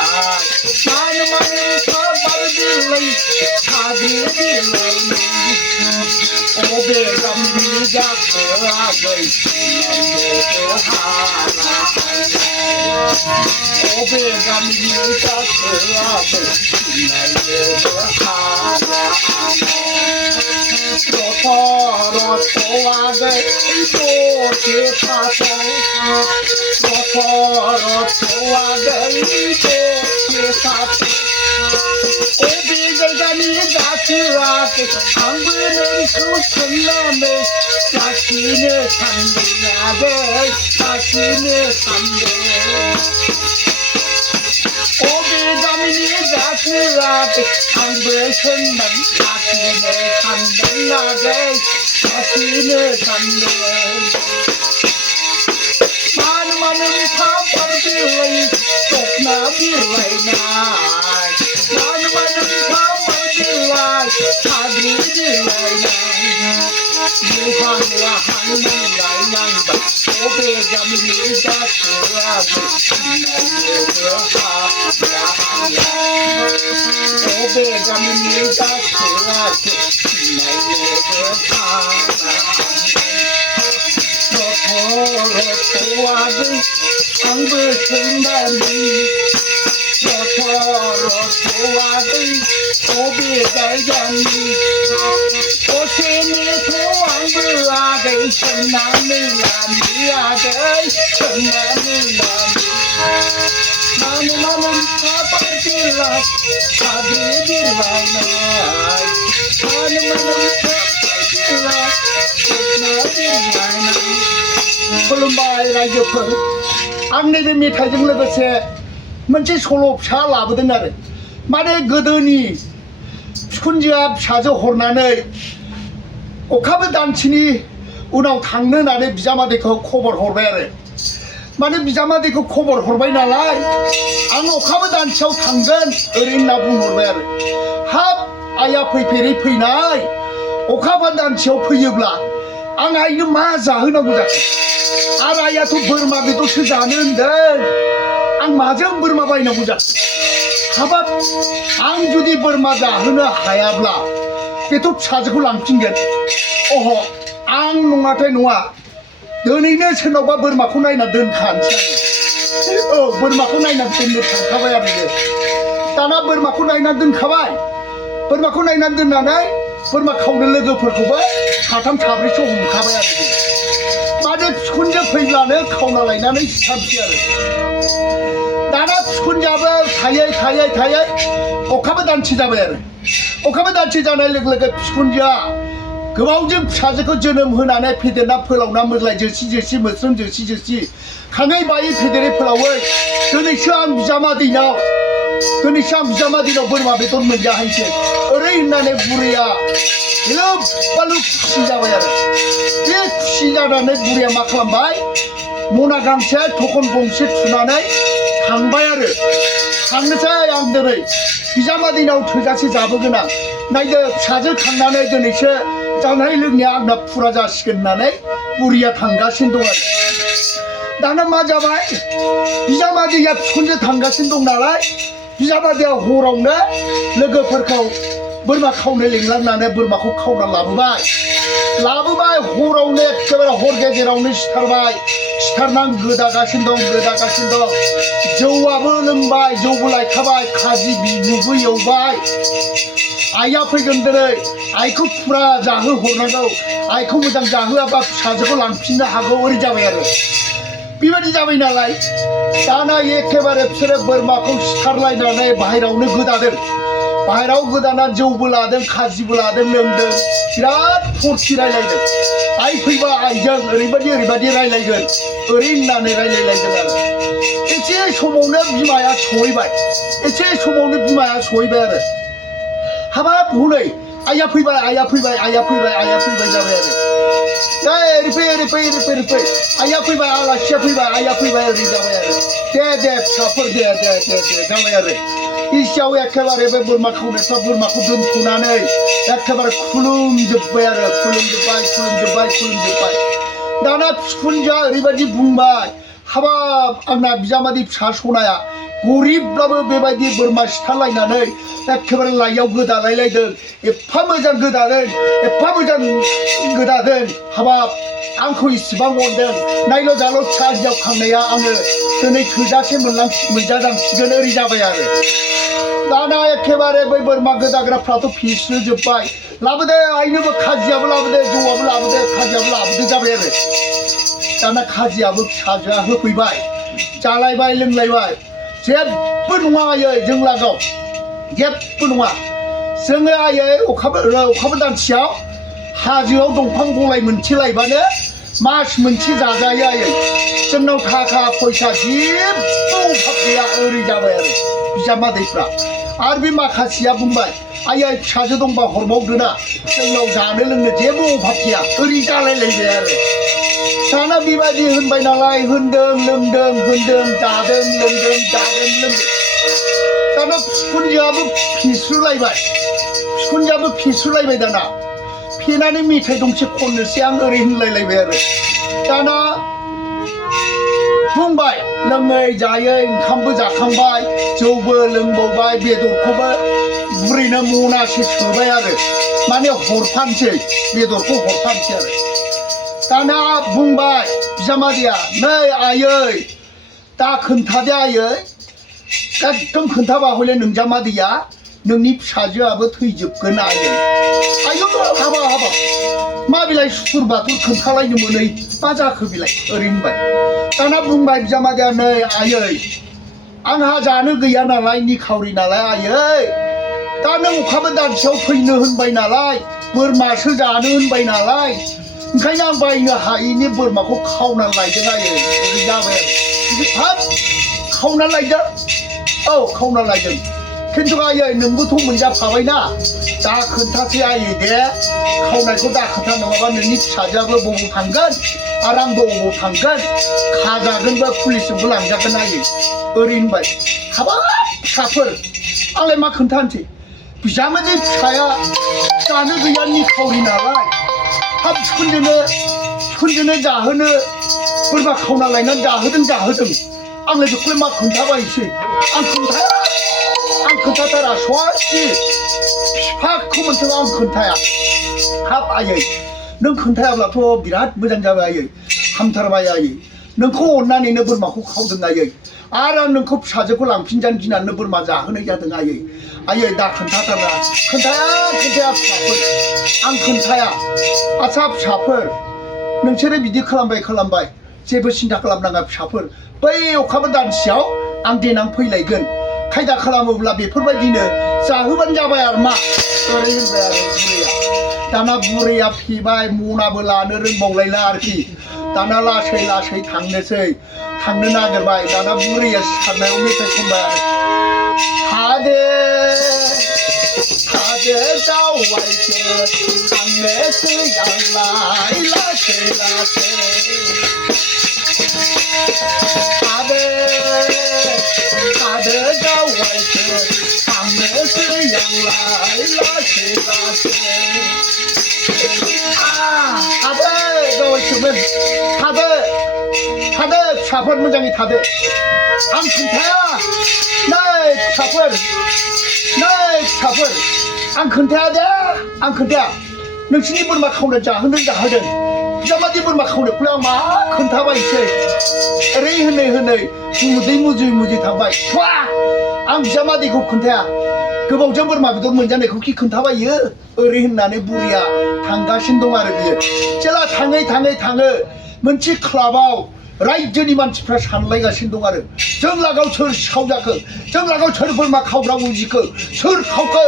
मान मन खबर दिलै खाद्री दिलै ओ बेगमी जाके आ गई हारा ओ बेगमी जाके आ गई हारा रोवागै के फाटो रोवागै के फाटो ओ बेगमी जाके आके आंबो नोंखौ सोंनानै जाखिनो सानदों आगै जाखिनो सानदों ओ बेगमी जाके आके आंबो सोंनानै जाखिनो सानदों आगै जाखिनो सानदों मान मन खबर दिलै सपना बिलाइनाय मान मन खबर दिलै खाद्रि दिलाइनाय दुहां लाहां मोनलायनांबाय ओ बेगमी जाके आगै सिनायनोबो हाला ओ बेगमी जाके आगै सिनायनोबो हाला रोवागै आंबो सोंनानै रोवागै ओ बेगायगानि असेनिखौ आंबो आगै सोंनानै लानि आगै सोंनानै लानि मान मन खबर दिलै खाद्रि दिलाइनाय मान मन खबर दिलै सपना बिलाइनाय खुलुमबाय रायजोफोर आं नैबे मेथाइजों लोगोसे मोनसे सल' फिसा लाबोदों आरो माने गोदोनि बिखुनजोआ फिसाजो हरनानै अखाबो दानसेनि उनाव थांनो होननानै बिजामादैखौ खबर हरबाय आरो माने बिजामादैखौ खबर हरबाय नालाय आं अखाबो दानसेयाव थांगोन ओरै होनना बुंहरबाय आरो हाब आइया फैफेरै फैनाय अखाबो दानसेयाव फैयोब्ला आं आइनो मा जाहोनांगौ जाखो आरो आइयाथ' बोरमा बेदरसो जानो होनदों आं माजों बोरमा बायनांगौ जाखो हाबाब आं जुदि बोरमा जाहोनो हायाब्ला बेथ' फिसाजोखौ लांफिनगोन अह आं नङाथाय नङा दिनैनो सोरनावबा बोरमाखौ नायना दोनखानोसै आङो औ बोरमाखौ नायना दोननो थांखाबाय आरो दाना बोरमाखौ नायना दोनखाबाय बोरमाखौ नायना दोननानै बोरमा खावनो लोगोफोरखौबो साथाम साब्रैसो हमखाबाय आरो माने बिखुनजो फैब्लानो खावना लायनानै सिथारसै आरो दाना बिखुनजोआबो थायै थायै थायै अखाबो दानसे जाबाय आरो अखाबो दानसे जानाय लोगो लोगो बिखुनजोआ गोबावजों फिसाजोखौ जोनोम होनानै फेदेरना फोलावना मोज्लाय जोसि जोसि मोस्रोम जोसि जोसि खाङै बायै फेदेरै फोलावै दिनैसो आं बिजामादैनाव बोरमा बेदर मोनजाहैसै ओरै होननानै बुरैया गिलु-बालु खुसि जाबाय आरो बे खुसि जानानै बुरैया मा खालामबाय मना गांसे थखन गंसे थुनानै थांबाय आरो थांनोसै आं दिनै बिजामादैनाव थोजासे जाबोगोन आं नायदो फिसाजो खांनानै दिनैसो जानाय लोंनाया आंना फुरा जासिगोन होननानै बुरैया थांगासिनो दं आरो दाना मा जाबाय बिजामादैया बिखुनजो थांगासिनो दं नालाय बिजामादैया हरावनो लोगोफोरखौ बोरमा खावनो लिंलांनानै बोरमाखौ खावना लाबोबाय हरावनो एखेबारे हर गेजेरावनो सिथारनानै गोदागासिनो दं जौआबो लोंबाय जौबो लायखाबाय खाजि बिबुबो एवबाय आइया फैगोन दिनै आइखौ फुरा जाहोहरनांगौ आइखौ मोजां जाहोआबा फिसाजोखौ लांफिननो हागौ ओरै जाबाय आरो बेबायदि जाबाय नालाय दाना एखेबारे बिसोरो बोरमाखौ सिथारलायनानै बाहेरायावनो गोदादों बाहेरायाव गोदाना जौबो लादों खाजिबो लादों लोंदों बिराद फुरथि रायलायदों आइ फैबा आइजों ओरैबायदि रायलायगोन ओरै होननानै रायलायलायदों आरो एसे समावनो बिमाया सहैबाय आरो हाबाब हनै आइया फैबाय जाबाय आरो ओरै फै आइया फैबाय आलासिया फैबाय ओरै जाबाय आरो दे फिसाफोर दे जाबाय आरो इसियाव एखेबारे बे बोरमा खावनायफ्रा बोरमाखौ दोनथ'नानै एखेबारे खुलुमजोब्बाय दाना बिखुनजोआ ओरैबायदि बुंबाय हाबाब आंना बिजामादै फिसा सनाया गरिबब्लाबो बेबायदि बोरमा सिथारलायनानै एखेबारे लाइयाव गोदालायलायदों एफा मोजां गोदादों एफा मोजां गोदादों हाबाब आंखौ इसिबां अनदों नायल' जाल' सारियाव खांनाया आङो दिनै थोजासे मोनजानांसिगोन ओरै जाबाय आरो दाना एखेबारे बै बोरमा गोदाग्राफ्राथ' फिस्रोजोब्बाय लाबोदो आइनोबो खाजियाबो लाबोदो जौआबो लाबोदो खाजियाबो लाबोदो जाबाय आरो दाना खाजियाबो फिसाजोआ होफैबाय जालायबाय लोंलायबाय जेबो नङा आयै जों लागोआव जेबो नङा जोङो आयै अखाबो दानसेयाव हाजोआव दंफां गलाय मोनसे लायबानो मास मोनसे जाजायो आयै जोंनाव थाखा फैसा जेबो अभाब गैया ओरै जाबाय आरो बिजामादैफ्रा आरो बे माखासेया बुंबाय आयै फिसाजो दंबा हरबावदोना जोंनाव जानो लोंनो जेबो अभाब गैया ओरै जालायलायबाय आरो दाना बेबायदि होनबाय नालाय होनदों लोंदों होनदों जादों लोंदों जादों लोंदों दाना बिखुनजोआबो फिस्रुलायबाय दाना फेनानै मेथाइ दंसे खननोसै आं ओरै होनलायलायबाय आरो दाना बुंबाय लोङै जायै ओंखामबो जाखांबाय जौबो लोंबावबाय बेदरखौबो बुरैनो मनासे सोबाय आरो माने हरफानोसै बेदरखौ हरफानोसै आरो दाना बुंबाय बिजामादैया नै आयै दा खोन्थादो आयै एकदम खोन्थाबा हले नोंजामादैया नोंनि फिसाजोआबो थैजोबगोन आयै आयौ हाबाब मा बिलाइ सुथुर बाथुर खोन्थालायनो मोनै मा जाखो बिलाइ ओरै होनबाय दाना बुंबाय बिजामादैया नै आयै आंहा जानो गैया नालाय निखावरि नालाय आयै दा नों अखाबो दानसेयाव फैनो होनबाय नालाय बोरमासो जानो होनबाय नालाय ओंखायनो आं बायनो हायैनि बोरमाखौ खावनानै लायदों आयै ओरै जाबाय आरो हाब खावनानै लायदों औ खावनानै लायदों खिन्थु आयै नोंबोथ' मोनजाफाबायना दा खोन्थासै आयै दे खावनायखौ दा खोन्था नङाबा नोंनि फिसाजोआबो बबाव थांगोन आरो आंबो बबाव थांगोन खाजागोनबा पुलिसजोंबो लांजागोन आयै ओरै होनबाय हाबाब फिसाफोर आंलाय मा खोन्थानोसै बिजामादै फिसाया जानो गैया निखावरि नालाय हाब बिखुनजोनो जाहोनो बोरमा खावना लायनानै जाहोदों आंलाय बेखौलाय मा खोन्थाबायसै आं खोन्थाथारा सवासि बिफाखौ मोनथों आं खोन्थाया हाब आयै नों खोन्थायाब्लाथ' बिराद मोजां जाबाय आयै हामथारबाय आयै नोंखौ अननानैनो बोरमाखौ खावदों आयै आरो आं नोंखौ फिसाजोखौ लांफिनजानो गिनानै बोरमा जाहोनाय जादों आयै दा खोन्थाथारा खोन्थाया फिसाफोर आं खोन्थाया आच्छा फिसाफोर नोंसोरो बिदि खालामबाय जेबो सिन्था खालामनाङा फिसाफोर बै अखाबो दानसेयाव आं देनां फैलायगोन खायदा खालामोब्ला बेफोरबायदिनो जाहोबानो जाबाय आरो मा ओरै होनबाय आरो बुरैया दाना बुरैया फेबाय मनाबो लानो रोंबावलायला आरोखि दाना लासै थांनो नागिरबाय दाना बुरैया सिखारनायाव मेथाइ खनबाय आरो थादो दावबायदो थांनोसै आंलाय लासै थादो दावबायदो थांनोसै आंलाय लासै थादो फिसाफोर मोजाङै थादो आं खोन्थाया नै फिसाफोर आं खोन्थाया नोंसिनि बोरमा खावनो जाहोदों बिजामादै बोरमा खावनायखौलाय आं मा खोन्थाबायसै ओरै होनै मुदै मुजि थांबाय आं बिजामादैखौ खोन्थाया गोबावजों बोरमा बेदर मोनजानायखौ कि खोन्थाबायो ओरै होननानै बुरिया थांगासिनो दं आरो बियो जेला थाङो मोनसे क्लाबाव रायजोनि मानसिफ्रा सानलायगासिनो दं आरो जों लागाव सोर सिखाव जाखो जों लागाव सोर बोरमा खावग्रा उजिखो सोर खावखो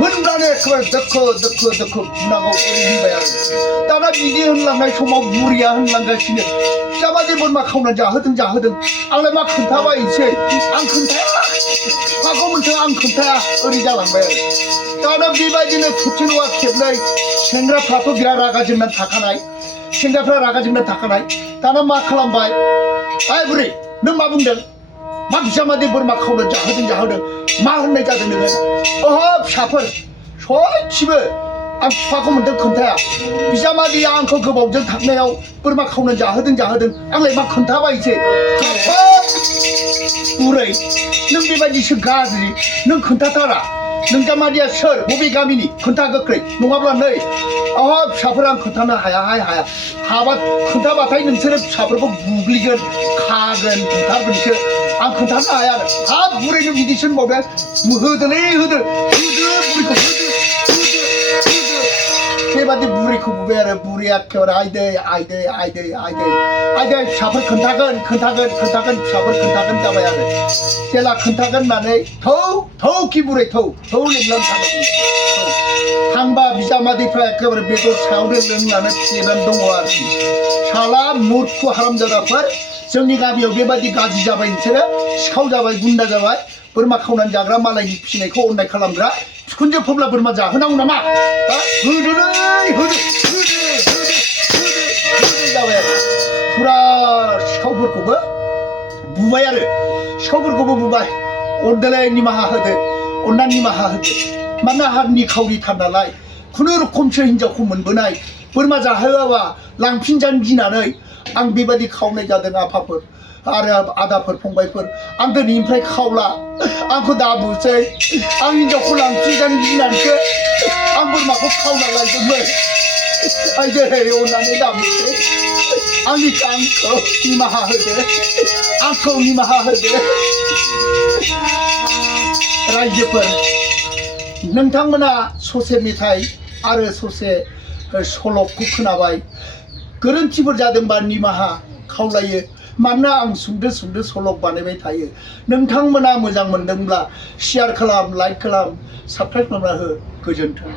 मोनब्लानो एखेबारे दोखो बुनांगौ ओरै होनबाय आरो दाना बिदि होनलांनाय समाव बुरिया होनलांगासिनो बिजामादै बोरमा खावना जाहोदों आंलाय मा खोन्थाबायसै आं खोन्थाया बिफाखौ मोनथों आं खोन्थाया ओरै जालांबाय आरो दाना बेबायदिनो खेबसे नङा खेबनै सेंग्राफ्राथ' बिराद रागा जोंनानै थाखानाय दाना मा खालामबाय ओइ बुरै नों मा बुंदों मा बिजामादै बोरमा खावनो जाहोदों मा होननाय जादों नोङो ओहो फिसाफोर सयथिबो आं बिफाखौ मोनदों खोन्थाया बिजामादैया आंखौ गोबावजों थांनायाव बोरमा खावनो जाहोदों आंलाय मा खोन्थाबायसै बुरै नों बेबायदिसो गाज्रि नों खोन्थाथारा नों जामादिया सोर बबे गामिनि खोन्था गोख्रै नङाब्ला नै फिसाफोर आं खोन्थानो हायाहाय हाया हाबा खोन्थाबाथाय नोंसोरो फिसाफोरखौ बुग्लिगोन खागोन बुथारगोनसो आं खोन्थानो हाया आरो हाब बुरैनो बिदिसो होनबावदों होदोलै होदो बुरैखौ होदो बेबादि बुरैखौ बुबाय आरो बुरैया एखेबारे आयदै फिसाफोर खोन्थागोन फिसाफोर खोन्थागोन जाबाय आरो जेला खोन्थागोन होननानै थौ कि बुरै थौ लिंलां थांबा बिजामादैफ्रा एखेबारे बेदर सायावनो लोंनानै फेनानै दङ आरोखि साला मुर्ख हारामजादाफोर जोंनि गामियाव बेबादि गाज्रि जाबाय नोंसोरो सिखाव जाबाय गुन्दा जाबाय बोरमा खावनानै जाग्रा मालायनि फिसिनायखौ अननाय खालामग्रा बिखुनजो फब्ला बोरमा जाहोनांगौ नामा होदो जाबाय आरो फुरा सिखावफोरखौबो बुबाय आरो सिखावफोरखौबो बुबाय अनदोलै निमाहा होदो अननानै निमाहा होदो मानोना हारनि खावरिथार नालाय खुनुरुखुमसो हिनजावखौ मोनबोनाय बोरमा जाहोआबा लांफिनजानो गिनानै आं बेबादि खावनाय जादों आफाफोर आरो आदाफोर फंबायफोर आं दिनैनिफ्राय खावला आंखौ दाबुसै आं हिनजावखौ लांफिनजानो गिनानैसो आं बोरमाखौ खावना लायदोंमोन आयदै अननानै दाबुसै आंखौ निमाहा होदो रायजोफोर नोंथांमोना ससे मेथाइ आरो ससे सल'खौ खोनाबाय गोरोन्थिफोर जादोंबा निमाहा खावलायो मानोना आं सुंद' सल' बानायबाय थायो नोंथांमोना मोजां मोनदोंब्ला शेयार खालाम लाइक खालाम साबस्क्राइब खालामना हो गोजोन्थों